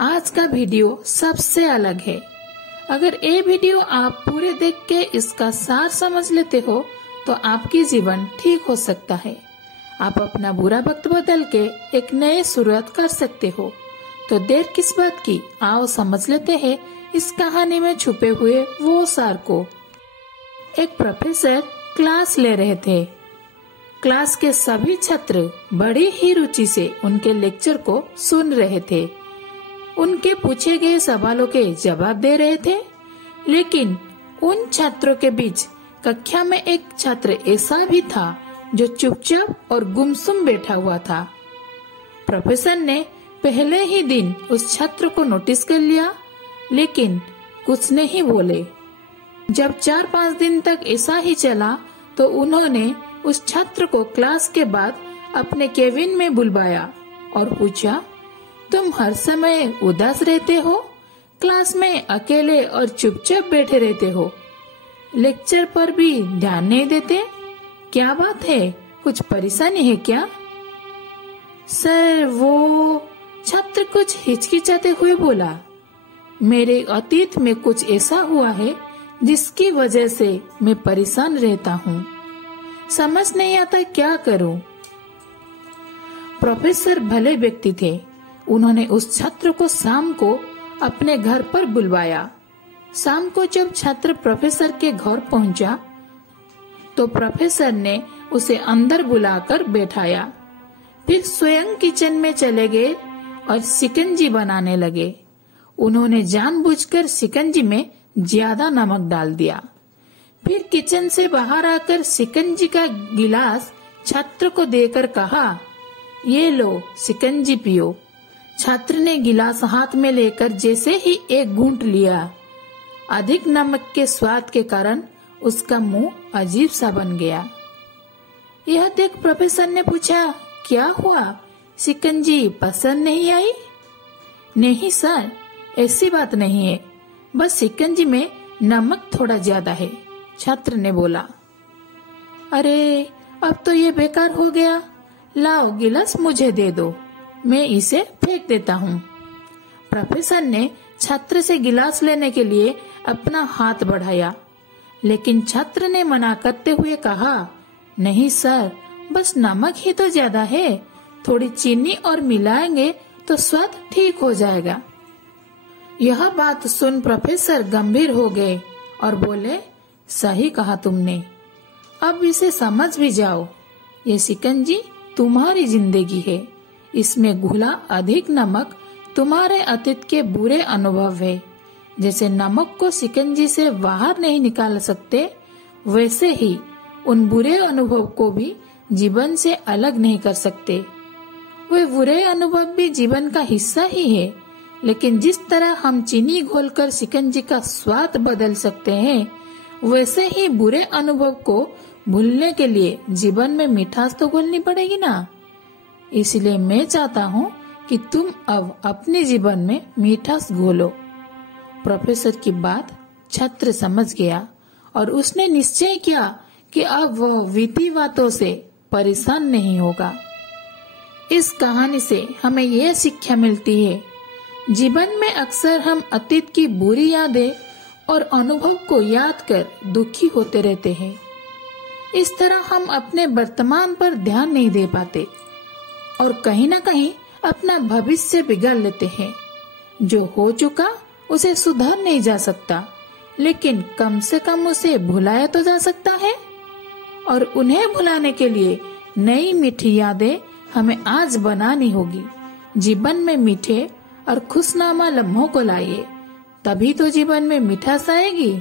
आज का वीडियो सबसे अलग है। अगर ये वीडियो आप पूरे देख के इसका सार समझ लेते हो तो आपकी जीवन ठीक हो सकता है। आप अपना बुरा वक्त बदल के एक नए शुरुआत कर सकते हो। तो देर किस बात की, आओ समझ लेते हैं इस कहानी में छुपे हुए वो सार को। एक प्रोफेसर क्लास ले रहे थे। क्लास के सभी छात्र बड़ी ही रुचि से उनके लेक्चर को सुन रहे थे। उनके पूछे गए सवालों के जवाब दे रहे थे। लेकिन उन छात्रों के बीच कक्षा में एक छात्र ऐसा भी था जो चुपचाप और गुमसुम बैठा हुआ था। प्रोफेसर ने पहले ही दिन उस छात्र को नोटिस कर लिया, लेकिन कुछ नहीं बोले। जब 4-5 दिन तक ऐसा ही चला तो उन्होंने उस छात्र को क्लास के बाद अपने केबिन में बुलवाया और पूछा, तुम हर समय उदास रहते हो, क्लास में अकेले और चुपचाप बैठे रहते हो, लेक्चर पर भी ध्यान नहीं देते, क्या बात है, कुछ परेशानी है क्या? सर, वो छात्र कुछ हिचकिचाते हुए बोला, मेरे अतीत में कुछ ऐसा हुआ है जिसकी वजह से मैं परेशान रहता हूँ, समझ नहीं आता क्या करूँ। प्रोफेसर भले व्यक्ति थे। उन्होंने उस छात्र को शाम को अपने घर पर बुलवाया। शाम को जब छात्र प्रोफेसर के घर पहुंचा तो प्रोफेसर ने उसे अंदर बुलाकर बैठाया। फिर स्वयं किचन में चले गए और शिकंजी बनाने लगे। उन्होंने जानबूझकर शिकंजी में ज्यादा नमक डाल दिया। फिर किचन से बाहर आकर शिकंजी का गिलास छात्र को देकर कहा, ये लो शिकंजी पियो। छात्र ने गिलास हाथ में लेकर जैसे ही एक घूंट लिया, अधिक नमक के स्वाद के कारण उसका मुंह अजीब सा बन गया। यह देख प्रोफेसर ने पूछा, क्या हुआ, शिकंजी पसंद नहीं आई? नहीं सर, ऐसी बात नहीं है, बस शिकंजी में नमक थोड़ा ज्यादा है, छात्र ने बोला। अरे, अब तो ये बेकार हो गया, लाओ गिलास मुझे दे दो, मैं इसे फेंक देता हूँ। प्रोफेसर ने छात्र से गिलास लेने के लिए अपना हाथ बढ़ाया, लेकिन छात्र ने मना करते हुए कहा, नहीं सर, बस नमक ही तो ज्यादा है, थोड़ी चीनी और मिलाएंगे तो स्वाद ठीक हो जाएगा। यह बात सुन प्रोफेसर गंभीर हो गए और बोले, सही कहा तुमने, अब इसे समझ भी जाओ, ये शिकंजी तुम्हारी जिंदगी है, इसमें घुला अधिक नमक तुम्हारे अतीत के बुरे अनुभव है। जैसे नमक को शिकंजी से बाहर नहीं निकाल सकते, वैसे ही उन बुरे अनुभव को भी जीवन से अलग नहीं कर सकते। वे बुरे अनुभव भी जीवन का हिस्सा ही है, लेकिन जिस तरह हम चीनी घोलकर शिकंजी का स्वाद बदल सकते हैं, वैसे ही बुरे अनुभव को भूलने के लिए जीवन में मिठास तो घोलनी पड़ेगी ना। इसलिए मैं चाहता हूँ कि तुम अब अपने जीवन में मिठास घोलो। प्रोफेसर की बात छात्र समझ गया और उसने निश्चय किया कि अब वो विधिवातों से परेशान नहीं होगा। इस कहानी से हमें यह शिक्षा मिलती है, जीवन में अक्सर हम अतीत की बुरी यादें और अनुभव को याद कर दुखी होते रहते हैं। इस तरह हम अपने वर्तमान पर ध्यान नहीं दे पाते और कहीं न कहीं अपना भविष्य बिगाड़ लेते हैं। जो हो चुका उसे सुधार नहीं जा सकता, लेकिन कम से कम उसे भुलाया तो जा सकता है। और उन्हें भुलाने के लिए नई मीठी यादें हमें आज बनानी होगी। जीवन में मीठे और खुशनुमा लम्हों को लाइए, तभी तो जीवन में मिठास आएगी।